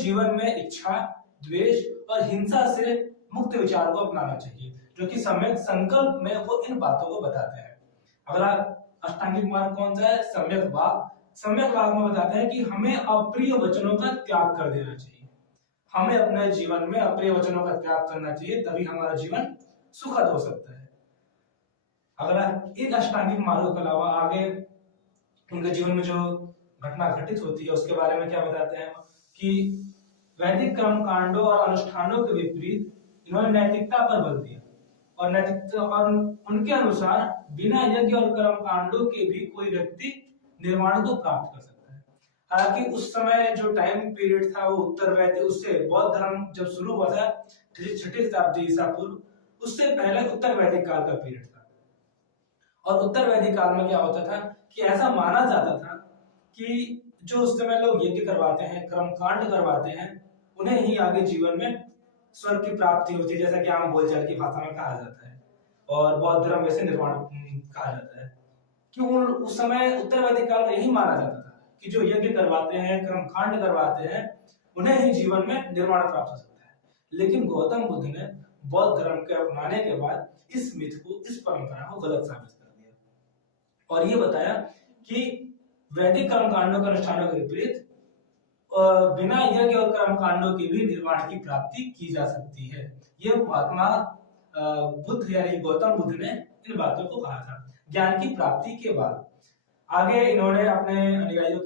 जीवन में इच्छा, द्वेष और हिंसा से मुक्त विचार को अपनाना चाहिए, जो कि सम्यक संकल्प में वो इन बातों को बताते हैं। अगला अष्टांगिक मार्ग कौन सा है? सम्यक वाग। सम्यक वाग में बताते हैं कि हमें अप्रिय वचनों का त्याग कर देना चाहिए। हमें अपने जीवन में अप्रिय वचनों का त्याग करना चाहिए, तभी हमारा जीवन सुखद हो सकता है। अगला, इन अष्टांगिक मार्गों के अलावा आगे उनके जीवन में जो घटना घटित होती है उसके बारे में क्या बताते हैं कि वैदिक कर्म कांडों और अनुष्ठानों के विपरीत इन्होंने नैतिकता पर बल दिया और नैतिकता और उनके अनुसार बिना यज्ञ और कर्म कांडों के भी कोई व्यक्ति निर्वाण को प्राप्त कर सकता है। हालांकि उस समय जो टाइम पीरियड था वो उत्तर वैदिक, उससे बौद्ध धर्म जब शुरू हुआ था 6ठी शताब्दी ईसा पूर्व, उससे पहले उत्तर वैदिक काल का पीरियड था। और उत्तर वैदिक काल में क्या होता था कि ऐसा माना जाता था कि जो उस समय लोग यज्ञ करवाते हैं, कर्म कांड करवाते हैं, उन्हें ही आगे जीवन में स्वर्ग की प्राप्ति होती है, जैसा कि आम बोलचाल की भाषा में कहा जाता है। और बौद्ध धर्म वैसे निर्वाण कहा जाता है कि उस समय उत्तर वैदिक काल में यही माना जाता था कि जो यज्ञ करवाते हैं, कर्म कांड करवाते हैं, उन्हें ही जीवन में निर्वाण प्राप्त हो सकता है। लेकिन गौतम बुद्ध ने बौद्ध धर्म के अपनाने के बाद इस मिथ को, इस परंपरा को गलत साबित कर दिया और ये बताया कि वैदिक कर्म कांडों के अनुष्ठानों के विपरीत बिना यज्ञ और कर्म कांडों के भी निर्वाण की प्राप्ति की जा सकती है। ये महात्मा बुद्ध यानी गौतम बुद्ध ने इन बातों को कहा था ज्ञान की प्राप्ति के बाद। आगे इन्होंने अपने अनुयायियों